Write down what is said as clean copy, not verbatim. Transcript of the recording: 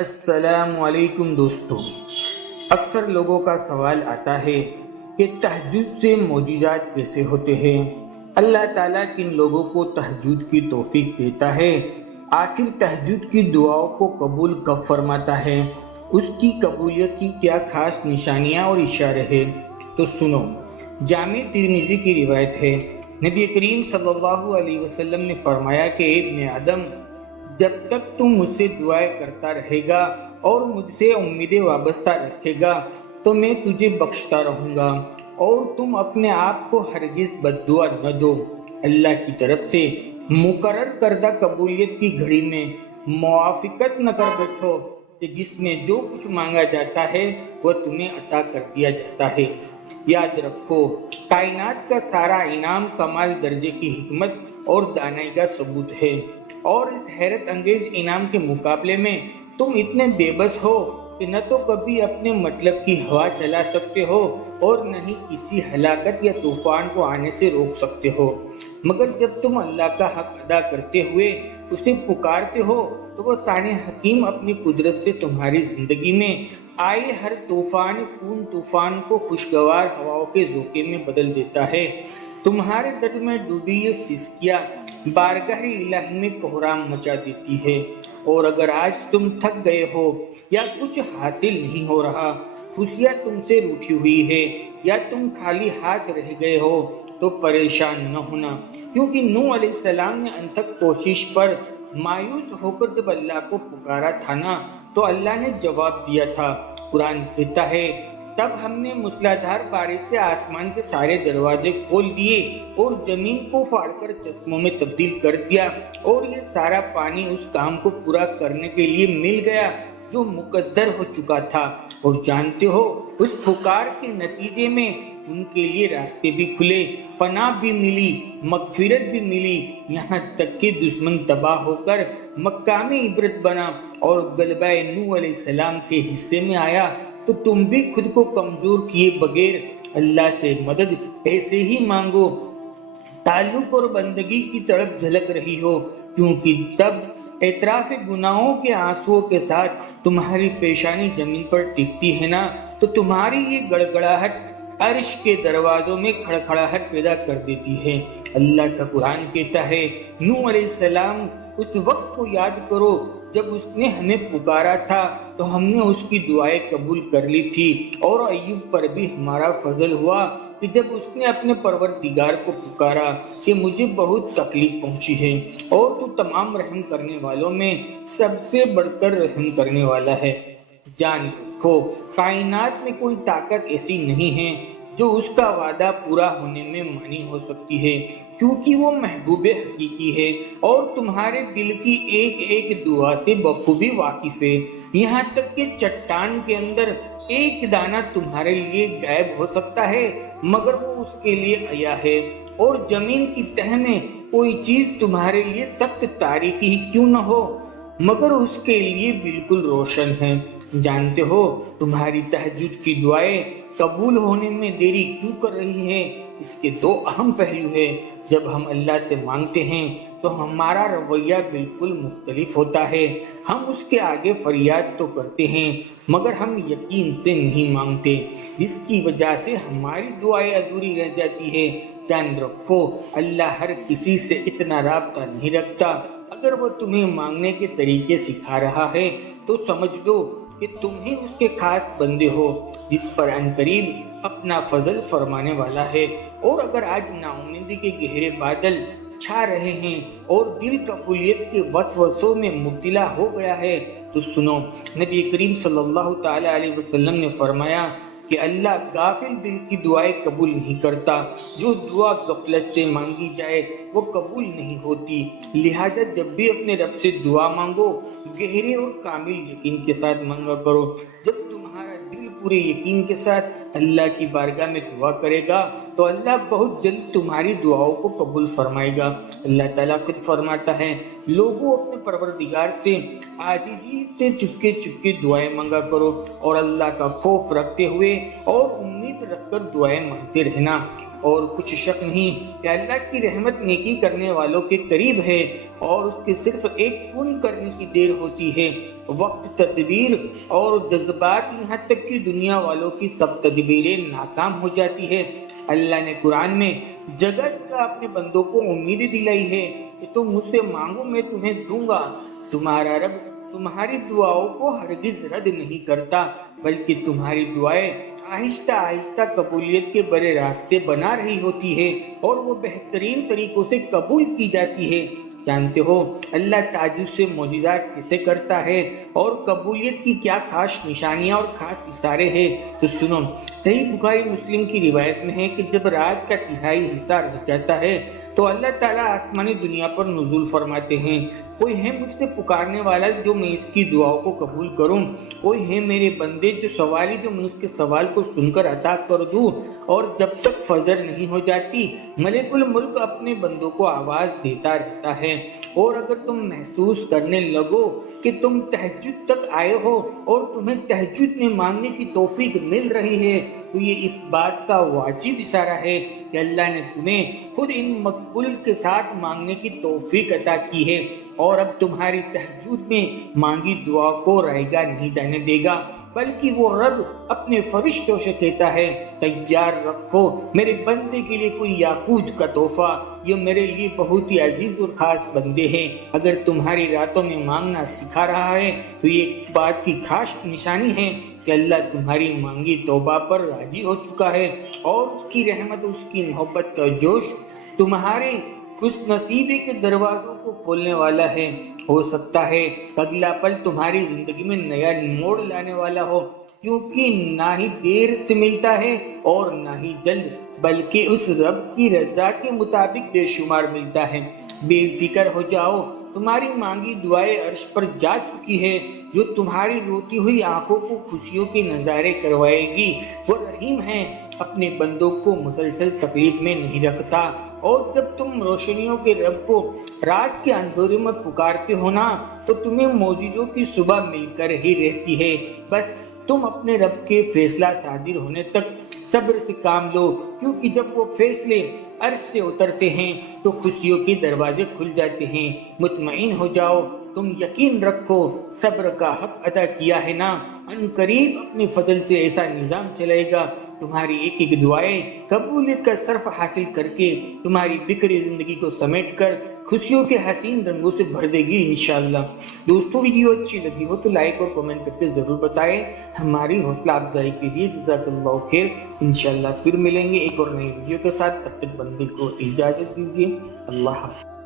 السلام علیکم دوستو، اکثر لوگوں کا سوال آتا ہے کہ تہجد سے معجزات کیسے ہوتے ہیں؟ اللہ تعالیٰ کن لوگوں کو تہجد کی توفیق دیتا ہے؟ آخر تہجد کی دعاؤں کو قبول کب فرماتا ہے؟ اس کی قبولیت کی کیا خاص نشانیاں اور اشارے ہیں؟ تو سنو، جامع ترمذی کی روایت ہے، نبی کریم صلی اللہ علیہ وسلم نے فرمایا کہ ابن آدم، جب تک تم مجھ سے دعائیں کرتا رہے گا اور مجھ سے امیدیں وابستہ رکھے گا تو میں تجھے بخشتا رہوں گا، اور تم اپنے آپ کو ہرگز بد دعا نہ دو۔ اللہ کی طرف سے مقرر کردہ قبولیت کی گھڑی میں موافقت نہ کر بیٹھو کہ جس میں جو کچھ مانگا جاتا ہے وہ تمہیں عطا کر دیا جاتا ہے۔ یاد رکھو، کائنات کا سارا انعام کمال درجے کی حکمت اور دانائی کا ثبوت ہے، اور اس حیرت انگیز انعام کے مقابلے میں تم اتنے بے بس ہو کہ نہ تو کبھی اپنے مطلب کی ہوا چلا سکتے ہو اور نہ ہی کسی ہلاکت یا طوفان کو آنے سے روک سکتے ہو۔ مگر جب تم اللہ کا حق ادا کرتے ہوئے اسے پکارتے ہو تو وہ سانع حکیم اپنی قدرت سے تمہاری زندگی میں آئے ہر طوفان کو خوشگوار ہواؤں کے جھونکے میں بدل دیتا ہے۔ تمہارے درد میں ڈوبی یہ سسکیاں بارگاہ الہی میں کوہرام مچا دیتی ہے، اور اگر آج تم تھک گئے ہو یا کچھ حاصل نہیں ہو رہا، خوشیاں تم سے روٹھی ہوئی ہے یا تم خالی ہاتھ رہ گئے ہو، تو پریشان نہ ہونا، کیونکہ نوح علیہ السلام نے انتھک کوشش پر مایوس ہو کر جب اللہ کو پکارا تھا نا، تو اللہ نے جواب دیا تھا۔ قرآن کہتا ہے، تب ہم نے موسلادھار بارش سے آسمان کے سارے دروازے کھول دیے اور زمین کو پھاڑ کر چشموں میں تبدیل کر دیا، اور یہ سارا پانی اس کام کو پورا کرنے کے لیے مل گیا جو مقدر ہو چکا تھا۔ اور جانتے ہو، اس پکار کے نتیجے میں ان کے لیے راستے بھی کھلے، پناہ بھی ملی، مغفرت بھی ملی، یہاں تک کہ دشمن تباہ ہو کر مکہ میں عبرت بنا اور غلبہ نوح علیہ السلام کے حصے میں آیا۔ تو تم بھی خود کو کمزور کیے بغیر اللہ سے مدد ایسے ہی مانگو۔ تعلق اور بندگی کی تڑپ جھلک رہی ہو، کیونکہ تب اعتراف گناہوں کے آنسوؤں کے ساتھ تمہاری پیشانی زمین پر ٹکتی ہے نا، تو تمہاری یہ گڑگڑاہٹ عرش کے دروازوں میں کھڑکھڑاہٹ پیدا کر دیتی ہے۔ اللہ کا قرآن کہتا ہے، نوح علیہ السلام اس وقت کو یاد کرو جب اس نے ہمیں پکارا تھا تو ہم نے اس کی دعائیں قبول کر لی تھی، اور ایوب پر بھی ہمارا فضل ہوا کہ جب اس نے اپنے پروردگار کو پکارا کہ مجھے بہت تکلیف پہنچی ہے، اور تو تمام رحم کرنے والوں میں سب سے بڑھ کر رحم کرنے والا ہے۔ جان رکھو، کائنات میں کوئی طاقت ایسی نہیں ہے جو اس کا وعدہ پورا ہونے میں مانی ہو سکتی ہے، کیونکہ وہ محبوب حقیقی ہے اور تمہارے دل کی ایک ایک دعا سے بخوبی واقف ہے۔ یہاں تک کہ چٹان کے اندر ایک دانہ تمہارے لیے غائب ہو سکتا ہے، مگر وہ اس کے لیے عیا ہے، اور زمین کی تہ میں کوئی چیز تمہارے لیے سخت تاریکی ہی کیوں نہ ہو، مگر اس کے لیے بالکل روشن ہے۔ جانتے ہو، تمہاری تہجد کی دعائیں قبول ہونے میں دیری کیوں کر رہی ہے؟ اس کے دو اہم پہلو ہیں۔ جب ہم اللہ سے مانگتے ہیں تو ہمارا رویہ بالکل مختلف ہوتا ہے۔ ہم اس کے آگے فریاد تو کرتے ہیں، مگر ہم یقین سے نہیں مانگتے، جس کی وجہ سے ہماری دعائیں ادھوری رہ جاتی ہے۔ جان رکھو، اللہ ہر کسی سے اتنا رابطہ نہیں رکھتا۔ اگر وہ تمہیں مانگنے کے طریقے سکھا رہا ہے تو سمجھ لو کہ تم ہی اس کے خاص بندے ہو جس پر عنقریب اپنا فضل فرمانے والا ہے۔ اور اگر آج ناامیدی کے گہرے بادل چھا رہے ہیں اور دل قبولیت کے وسوسوں میں مبتلا ہو گیا ہے تو سنو، نبی کریم صلی اللہ تعالی علیہ وسلم نے فرمایا کہ اللہ غافل دل کی دعائیں قبول نہیں کرتا۔ جو دعا غفلت سے مانگی جائے وہ قبول نہیں ہوتی، لہذا جب بھی اپنے رب سے دعا مانگو، گہرے اور کامل یقین کے ساتھ مانگا کرو۔ جب تمہارا دل پورے یقین کے ساتھ اللہ کی بارگاہ میں دعا کرے گا تو اللہ بہت جلد تمہاری دعاؤں کو قبول فرمائے گا۔ اللہ تعالیٰ خود فرماتا ہے لوگوں اپنے پروردگار سے عاجزی سے چپکے چپکے دعائیں مانگا کرو اور اللہ کا خوف رکھتے ہوئے اور امید رکھ کر دعائیں مانگتے رہنا، اور کچھ شک نہیں کہ اللہ کی رحمت نیکی کرنے والوں کے قریب ہے اور اس کے صرف ایک فون کرنے کی دیر ہوتی ہے۔ وقت، تدبیر اور جذبات، یہاں تک کہ دنیا والوں کی سب تدبیریں ناکام ہو جاتی ہے۔ اللہ نے قرآن میں جگہ جگہ اپنے بندوں کو امید دلائی ہے کہ تم مجھ سے مانگو میں تمہیں دوں گا۔ تمہارا رب تمہاری دعاؤں کو ہرگز رد نہیں کرتا، بلکہ تمہاری دعائیں آہستہ آہستہ قبولیت کے بڑے راستے بنا رہی ہوتی ہے اور وہ بہترین طریقوں سے قبول کی جاتی ہے۔ جانتے ہو اللہ تعجب سے معجزات کیسے کرتا ہے اور قبولیت کی کیا خاص نشانیاں اور خاص اشارے ہیں؟ تو سنو، صحیح بخاری مسلم کی روایت میں ہے کہ جب رات کا تہائی حصہ رہ جاتا ہے تو اللہ تعالیٰ آسمانی دنیا پر نزول فرماتے ہیں، کوئی ہے مجھ سے پکارنے والا جو میں اس کی دعاؤں کو قبول کروں؟ کوئی ہے میرے بندے جو سوالی جو میں اس کے سوال کو سن کر عطا کر دوں؟ اور جب تک فجر نہیں ہو جاتی ملک الملک اپنے بندوں کو آواز دیتا رہتا ہے، اور اگر تم محسوس کرنے لگو کہ تم تہجد تک آئے ہو اور تمہیں تہجد میں مانگنے کی توفیق مل رہی ہے تو یہ اس بات کا واجب اشارہ ہے کہ اللہ نے تمہیں خود ان مقبول کے ساتھ مانگنے کی توفیق عطا کی ہے، اور اب تمہاری تہجد میں مانگی دعا کو رائیگاں نہیں جانے دے گا، بلکہ وہ رب اپنے فرشتوں سے کہتا ہے تیار رکھو میرے بندے کے لیے کوئی یاقوت کا تحفہ، یہ میرے لیے بہت ہی عزیز اور خاص بندے ہیں۔ اگر تمہاری راتوں میں مانگنا سکھا رہا ہے تو یہ بات کی خاص نشانی ہے کہ اللہ تمہاری مانگی توبہ پر راضی ہو چکا ہے، اور اس کی رحمت، اس کی محبت کا جوش تمہارے خوش نصیبی کے دروازوں کو کھولنے والا ہے۔ ہو سکتا ہے اگلا پل تمہاری زندگی میں نیا موڑ لانے والا ہو، کیونکہ نہ ہی دیر سے ملتا ہے اور نہ ہی جلد، بلکہ اس رب کی رضا کے مطابق بے شمار ملتا ہے۔ بے فکر ہو جاؤ، تمہاری مانگی دعائیں عرش پر جا چکی ہے، جو تمہاری روتی ہوئی آنکھوں کو خوشیوں کے نظارے کروائے گی۔ وہ رحیم ہے، اپنے بندوں کو مسلسل تکلیف میں نہیں رکھتا، اور جب تم روشنیوں کے رب کو رات کے اندھیرے میں پکارتے ہو نا تو تمہیں معجزوں کی صبح مل کر ہی رہتی ہے۔ بس تم اپنے رب کے فیصلہ صادر ہونے تک صبر سے کام لو، کیونکہ جب وہ فیصلے عرش سے اترتے ہیں تو خوشیوں کے دروازے کھل جاتے ہیں۔ مطمئن ہو جاؤ، تم یقین رکھو صبر کا حق ادا کیا ہے نا، ان قریب اپنے فضل سے ایسا نظام چلائے گا، تمہاری ایک ایک دعائیں قبولیت کا صرف حاصل کر کے تمہاری بکھری زندگی کو سمیٹ کر خوشیوں کے حسین رنگوں سے بھر دے گی انشاءاللہ۔ دوستو ویڈیو اچھی لگی ہو تو لائک اور کمنٹ کر کے ضرور بتائیں، ہماری حوصلہ افزائی کیجیے۔ جزاک اللہ خیر، انشاءاللہ پھر ملیں گے ایک اور نئی ویڈیو کے ساتھ، تب تک بندے کو اجازت دیجیے، اللہ حافظ۔